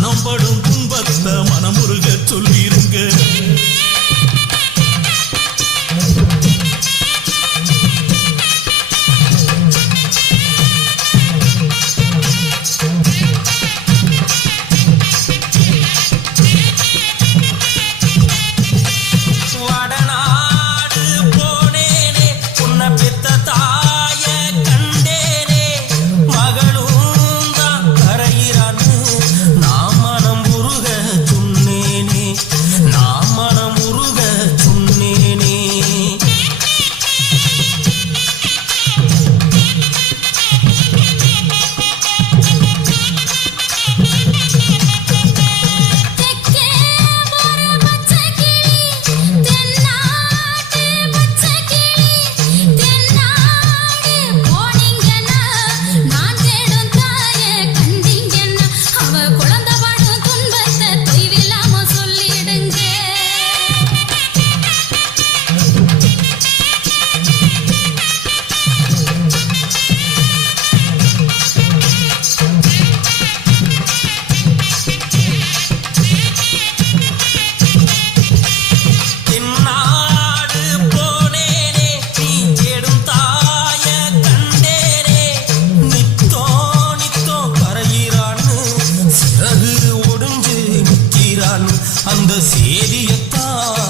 மனம் படும் துன்பத்தை மனமுருகச் சொல்வீர் அந்த சேதியத்தான்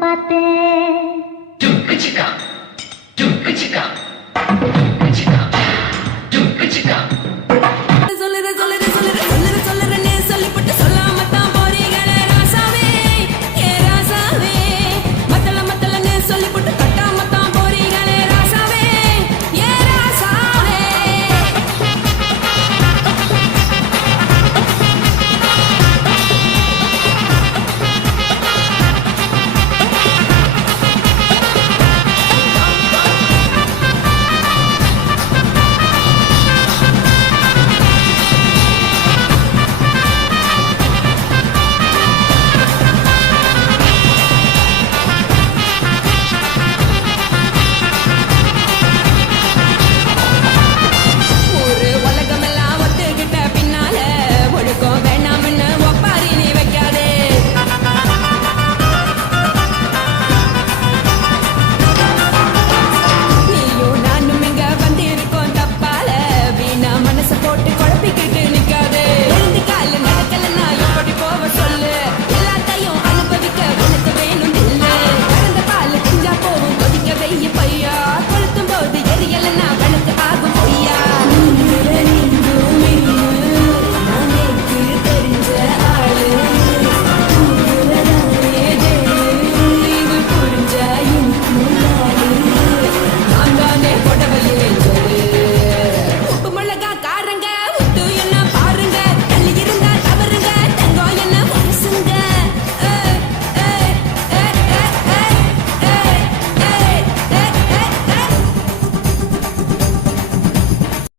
பார்த்தேன்.